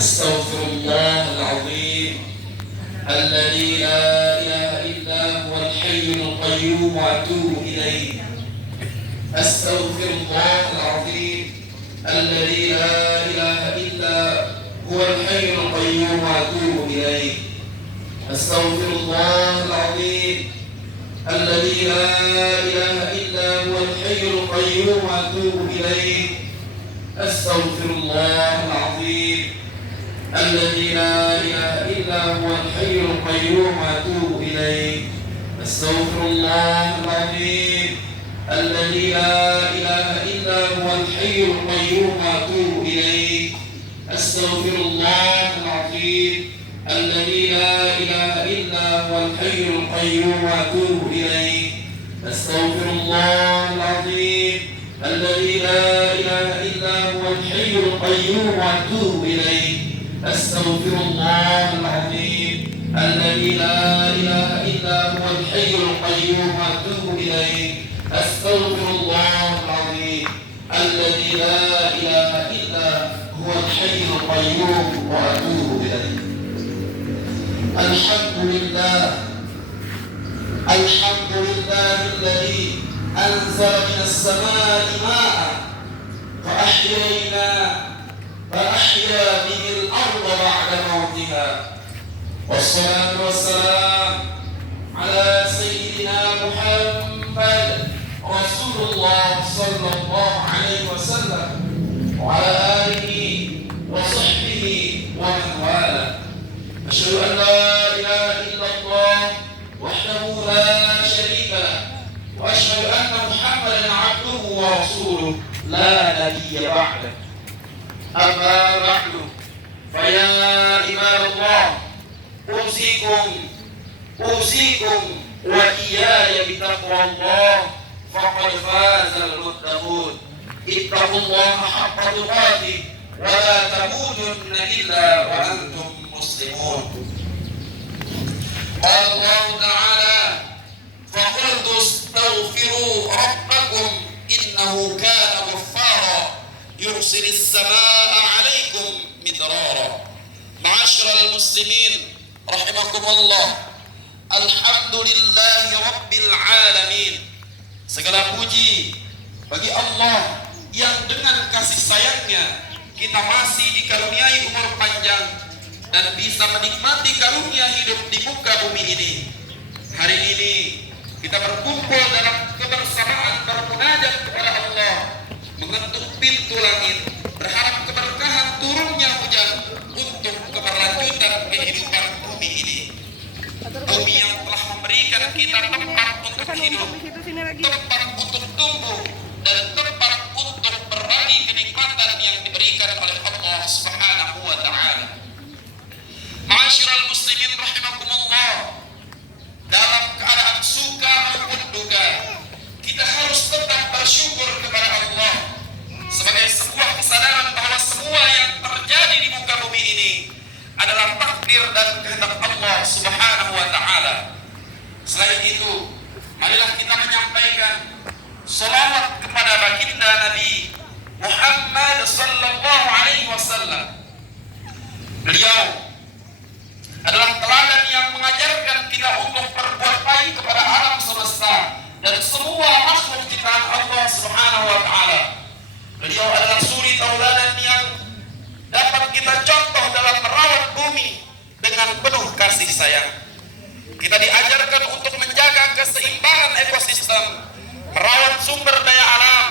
أستغفر الله العظيم الذي لا إله إلا هو الحي القيوم وأتوب إليه. أستغفر الله العظيم الذي لا إله إلا هو الحي القيوم وأتوب إليه. أستغفر الله العظيم الذي لا إله إلا هو الحي القيوم وأتوب إليه. أستغفر الله العظيم الذي لا إله إلا هو الحي القيوم وأتوب إليه. أستغفر الله العظيم الذي لا إله إلا هو الحي القيوم وأتوب إليه. أستغفر الله العظيم الذي لا إله إلا هو الحي القيوم وأتوب إليه. أستغفر الله العظيم الذي لا إله إلا هو الحي القيوم وأتوب إليه. أستغفر الله العظيم الذي لا إله إلا هو الحي القيوم وأتوب إليه. أستغفر الله العظيم الذي لا إله إلا هو الحي القيوم وأتوب إليه. الحمد لله الحمد لله الذي أنزل من السماء ماء فأحيا به الأرض بعد موتها. والصلاة والسلام على سيدنا محمد رسول الله صلى الله عليه وسلم وعلى آله وصحبه ومن والاه. أشهد أن لا إله إلا الله وحده لا شريك له، وأشهد أن محمدا عبده ورسوله لا نبي بعده. أما بعد، فيا عباد الله، أوصيكم وإياي بتقوى الله، فقد فاز المتقون. اتقوا الله حق تقاته ولا تموتن إلا وأنتم مسلمون. قال الله تعالى: فقلت استغفروا ربكم إنه كان غفارا يرسل السماء عليكم مدرارا. معاشر المسلمين رحمكم الله, alhamdulillahi rabbil alamin. Segala puji bagi Allah yang dengan kasih sayangnya kita masih dikaruniai umur panjang dan bisa menikmati karunia hidup di muka bumi ini. Hari ini kita berkumpul dalam kebersamaan bermunajat kepada Allah, mengetuk pintu langit, berharap keberkahan turunnya hujan untuk keberlanjutan kehidupan bumi ini. Bumi yang telah memberikan kita tempat untuk hidup, tempat untuk tumbuh, dan tempat untuk berbagi kenikmatan yang diberikan oleh Allah Subhanahu wa Ta'ala. Ma'asyiral muslimin rahimakumullah, dalam keadaan suka maupun duka, kita harus tetap bersyukur kepada Allah sebagai sebuah kesadaran bahwa semua yang terjadi di muka bumi ini adalah takdir dan kehendak Allah Subhanahu wa Ta'ala. Selain itu, marilah kita menyampaikan salawat kepada baginda Nabi Muhammad sallallahu alaihi wasallam. Beliau adalah teladan yang mengajarkan kita untuk berbuat baik kepada alam semesta dan semua makhluk ciptaan Allah Subhanahu wa Ta'ala. Beliau adalah suri tauladan yang dapat kita contoh dalam merawat bumi dengan penuh kasih sayang. Kita diajarkan untuk menjaga keseimbangan ekosistem, merawat sumber daya alam,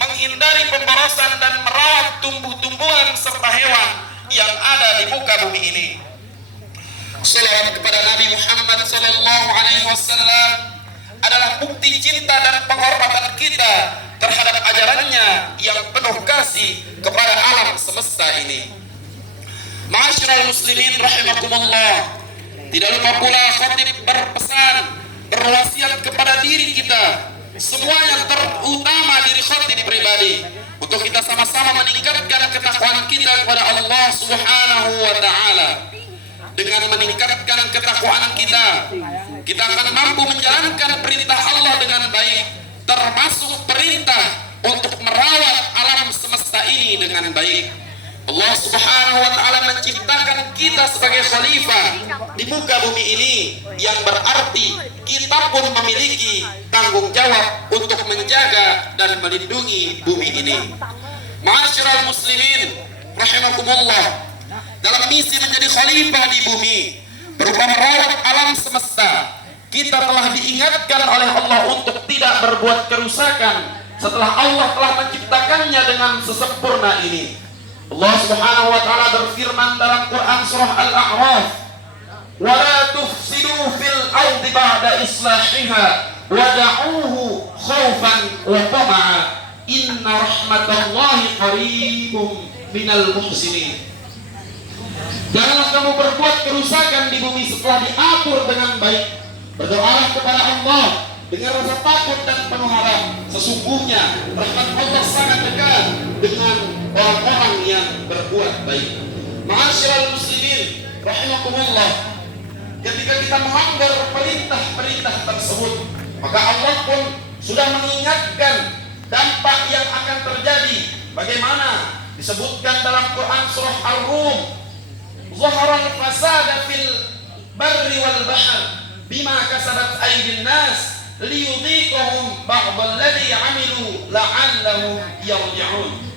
menghindari pemborosan dan merawat tumbuh-tumbuhan serta hewan yang ada di muka bumi ini. Salawat kepada Nabi Muhammad sallallahu alaihi wasallam adalah bukti cinta dan penghormatan kita terhadap ajarannya yang penuh kasih kepada alam semesta ini. Ma'asyiral muslimin rahimakumullah, tidak lupa pula khatib berpesan, berwasiat kepada diri kita, semua yang terutama diri khatib pribadi, untuk kita sama-sama meningkatkan ketakwaan kita kepada Allah Subhanahu wa Ta'ala. Dengan meningkatkan ketakwaan kita akan mampu menjalankan perintah Allah dengan baik, termasuk perintah untuk merawat alam semesta ini dengan baik. Allah Subhanahu wa taala menciptakan kita sebagai khalifah di muka bumi ini, yang berarti kita pun memiliki tanggung jawab untuk menjaga dan melindungi bumi ini. Ma'asyiral muslimin rahimakumullah, dalam misi menjadi khalifah di bumi berupa merawat alam semesta, kita telah diingatkan oleh Allah untuk tidak berbuat kerusakan setelah Allah telah menciptakannya dengan sesempurna ini. Allah Subhanahu wa taala berfirman dalam Quran surah Al-A'raf, "Wa la tufsidu fil ardi ba'da islahiha wad'uuhu khaufan wa tama'a inna rahmatallahi qaribum minal muhsinin." Janganlah kamu berbuat kerusakan di bumi setelah diatur dengan baik. Berdoalah kepada Allah dengan rasa takut dan penuh harap. Sesungguhnya rahmat Allah sangat dekat dengan orang-orang yang berbuat baik. Ma'asyiral muslimin rahimakumullah, ketika kita melanggar perintah-perintah tersebut, maka Allah pun sudah mengingatkan dampak yang akan terjadi. Bagaimana disebutkan dalam Quran surah Ar-Rum, "Zaharal fasada fil barri wal bahr bima kasabat aydin nas liyudhiqahum ba'dalladzi 'amilu la'allahum yarji'un."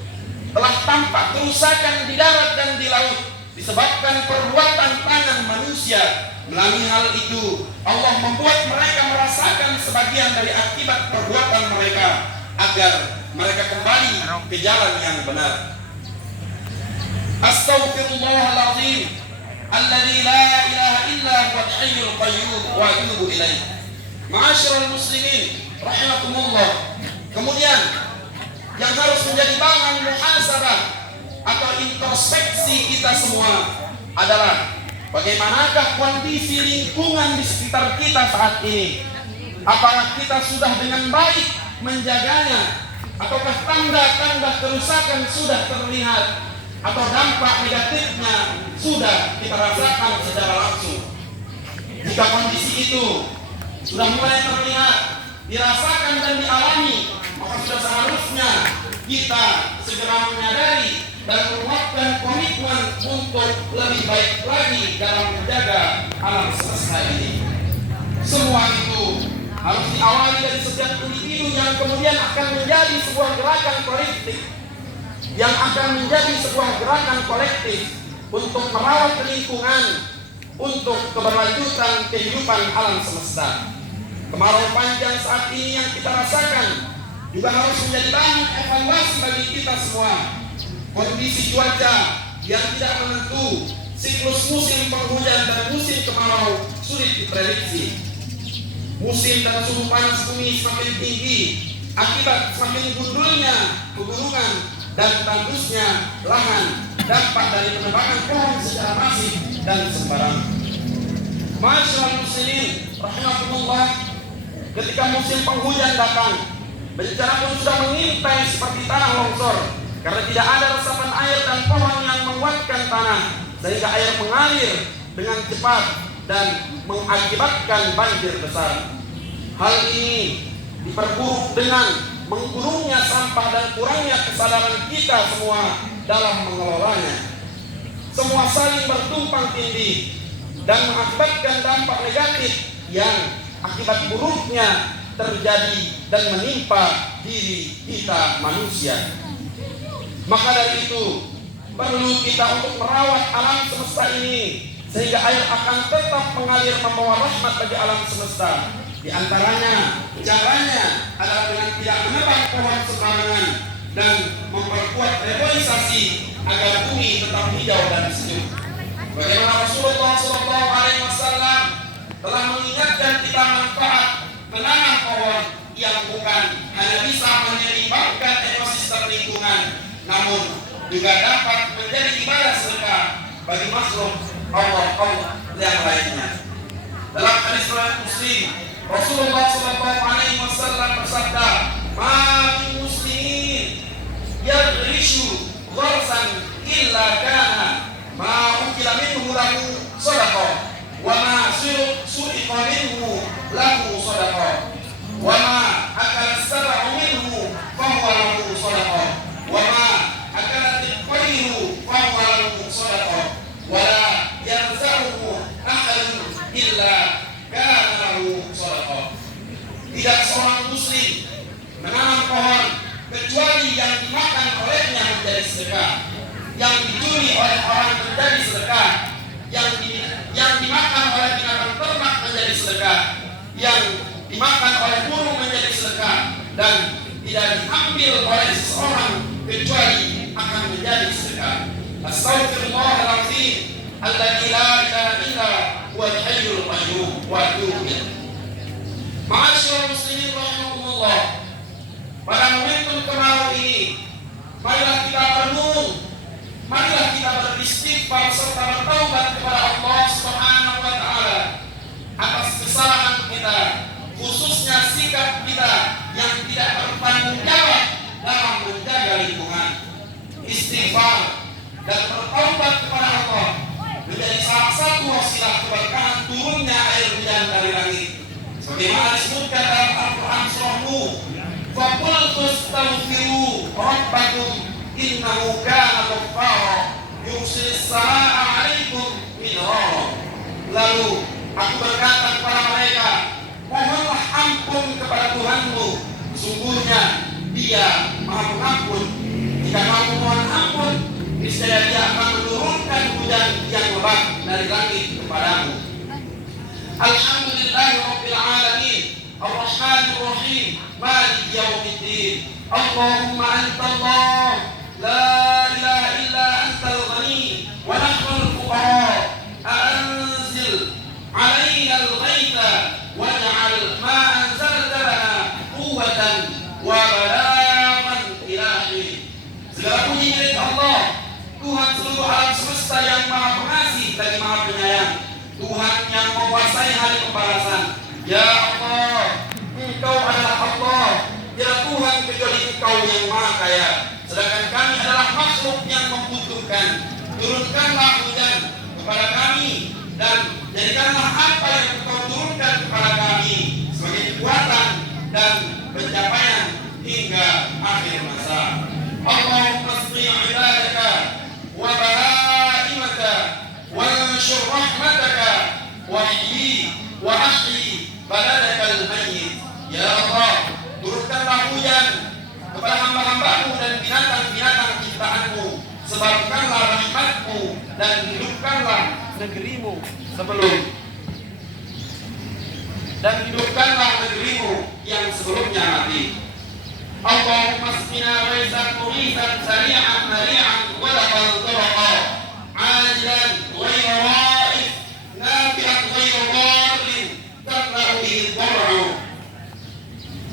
Telah tampak kerusakan di darat dan di laut disebabkan perbuatan tangan manusia. Melalui hal itu Allah membuat mereka merasakan sebagian dari akibat perbuatan mereka agar mereka kembali ke jalan yang benar. Astaghfirullahaladzim alladzi la ilaha illa huwal hayyul qayyum wa atubu ilaih. Ma'asyiral muslimin rahimakumullah, kemudian yang harus menjadi bahan muhasabah atau introspeksi kita semua adalah bagaimanakah kondisi lingkungan di sekitar kita saat ini. Apakah kita sudah dengan baik menjaganya, ataukah tanda-tanda kerusakan sudah terlihat, atau dampak negatifnya sudah kita rasakan secara langsung. Jika kondisi itu sudah mulai terlihat, dirasakan dan dialami, maka sudah seharusnya kita segera menyadari dan menguatkan komitmen untuk lebih baik lagi dalam menjaga alam semesta ini. Semua itu harus diawali dari setiap individu yang kemudian akan menjadi sebuah gerakan kolektif, yang akan menjadi sebuah gerakan kolektif untuk merawat lingkungan, untuk keberlanjutan kehidupan alam semesta. Kemarau panjang saat ini yang kita rasakan juga harus menjadi bahan evaluasi bagi kita semua. Kondisi cuaca yang tidak menentu, siklus musim penghujan dan musim kemarau sulit diprediksi. Musim dan suhu panas bumi semakin tinggi akibat semakin gundulnya pegunungan dan tandusnya lahan, dampak dari penebangan pohon secara masif dan sembarangan. Ma'asyiral muslimin rahimakumullah, ketika musim penghujan datang, bencana pun sudah mengintai seperti tanah longsor karena tidak ada resapan air dan pohon yang menguatkan tanah, sehingga air mengalir dengan cepat dan mengakibatkan banjir besar. Hal ini diperburuk dengan menggunungnya sampah dan kurangnya kesadaran kita semua dalam mengelolanya. Semua saling bertumpang tindih dan mengakibatkan dampak negatif yang akibat buruknya terjadi dan menimpa diri kita manusia. Maka dari itu perlu kita untuk merawat alam semesta ini sehingga air akan tetap mengalir membawa rahmat bagi alam semesta. Di antaranya caranya adalah dengan tidak menebang pohon sembarangan dan memperkuat reboisasi agar bumi tetap hijau dan sejuk. Bagaimana Rasulullah SAW telah mengingatkan kita manfaat menanam pohon yang bukan hanya bisa menyeimbangkan ekosistem lingkungan, namun juga dapat menjadi ibadah sedekah bagi makhluk Allah yang lainnya. Dalam hadis riwayat Muslim, Rasulullah SAW bersabda, "Ma min muslimin yadrishu gharsan illa kana ma ukila minhu lahu sadaqah wa ma su'iqa minhu lahu sadaqah wa ma akala sab'u minhu fahuwa lahu sadaqah wa ma akalat al-qayru fahuwa menjadi sedekah, yang dicuri oleh orang menjadi sedekah, yang dimakan oleh binatang ternak menjadi sedekah, yang dimakan oleh burung menjadi sedekah, dan tidak diambil oleh seseorang kecuali akan menjadi sedekah. Astaghfirullahaladzim alladzi la ilaha illa huwal hayyul qayyum wa atubu ilaih. Ma'asyiral muslimin rahimakumullah, pada momentum kemarau ini, marilah kita renung, marilah kita beristighfar serta bertaubat kepada Allah Subhanahu wa taala atas kesalahan kita, khususnya sikap kita yang tidak bertanggung jawab dalam menjaga lingkungan. Istighfar dan bertaubat kepada Allah menjadi salah satu wasilah keberkahan turunnya air hujan dari langit. Sebagaimana disebutkan dalam Al-Quran surah Nuh, فَقُلْتُ اسْتَغْفِرُوا رَبَّكُمْ إِنَّهُ كَانَ غَفَّارًا يُرْسِلِ السَّمَاءَ عَلَيْكُمْ مِدْرَارًا. Lalu aku berkata kepada mereka, mohonlah ampun kepada Tuhanmu, sesungguhnya Dia Maha Pengampun. Jika kamu mohon ampun, niscaya Dia akan menurunkan hujan yang lebat dari langit kepadamu. Alhamdulillahi Rabbil Alamin, Ar-Rahmanir Rahim, Maliki Yaumiddin. Allahumma anta Allah, la ilaha illa antal ghani wa nahnul fuqara. Anzil alaina al-ghaitha waj'al ma anzalta lana quwwatan wa balaghan ila hin. Segala puji milik Allah, Tuhan seluruh alam semesta yang Maha Pengasih lagi Maha Penyayang, Tuhan yang menguasai hari pembalasan. Ya Allah, Engkau adalah Allah, tidak Tuhan kecuali Engkau yang Maha Kaya, sedangkan kami adalah makhluk yang membutuhkan. Turunkanlah hujan kepada kami dan jadikanlah apa yang Engkau turunkan kepada kami sebagai kekuatan dan pencapaian hingga akhir masa. Allahumma asqi ibadaka wa bahaimaka wa anshur rahmataka wa ahyi wa ahyi baladakal mayyit. Ya Allah, turunkanlah hujan kepada hamba-hambamu dan binatang-binatang ciptaanmu, sebarkanlah rahmatmu dan hidupkanlah negerimu yang sebelumnya mati. Allahumma asqina ghaisan mughisan sari'an mari'an wa laqad taraqa ajilan ghayra wa'if nafi'an ghayra dharrin tamna'u bihi ad-dar'u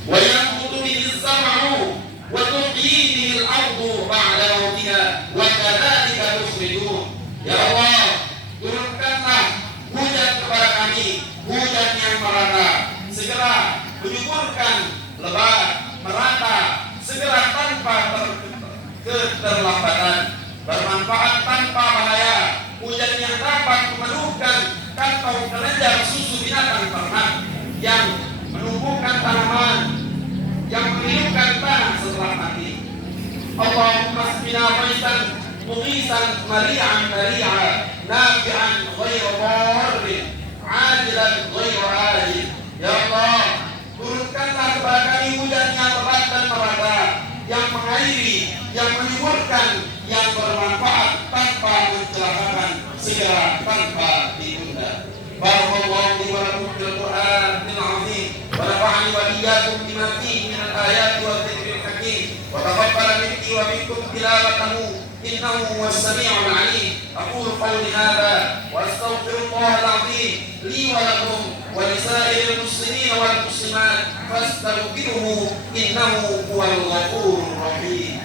wa yanbutu bihi az-zar'u wa tuhyi bihi al-ardu ba'da mawtiha wa kadzalika tukhrijun. Ya Allah, turunkanlah hujan kepada kami, hujan yang merata, segera menyuburkan lebat, merata, segera tanpa keterlambatan, bermanfaat tanpa bahaya, hujan yang dapat memenuhkan kantong kelenjar susu binatang ternak, yang menumbuhkan tanaman, yang menghidupkan tanah setelah mati. Allahumma asqina ghaisan mughisan mari'an mari'a nafi'an ghayra dharrin ajilan ghayra ajil. Ya Allah, turunkanlah kepada kami hujan yang lebat dan merata, yang mengairi, yang menyuburkan, yang bermanfaat tanpa mencelakakan, segera tanpa ditunda. Barakallahu li wa lakum fil Qur'anil azim wa nafa'ani wa iyyakum bima fihi min al-ayati wa dzikril hakim wa taqabbala minni wa minkum tilawatahu innahu huwas sami'ul 'alim. Aqulu qawli hadha wa astaghfirullahal 'azim li wa lakum wa lisa'iril muslimin wal muslimat fastaghfiruhu innahu huwal ghafurur rahim.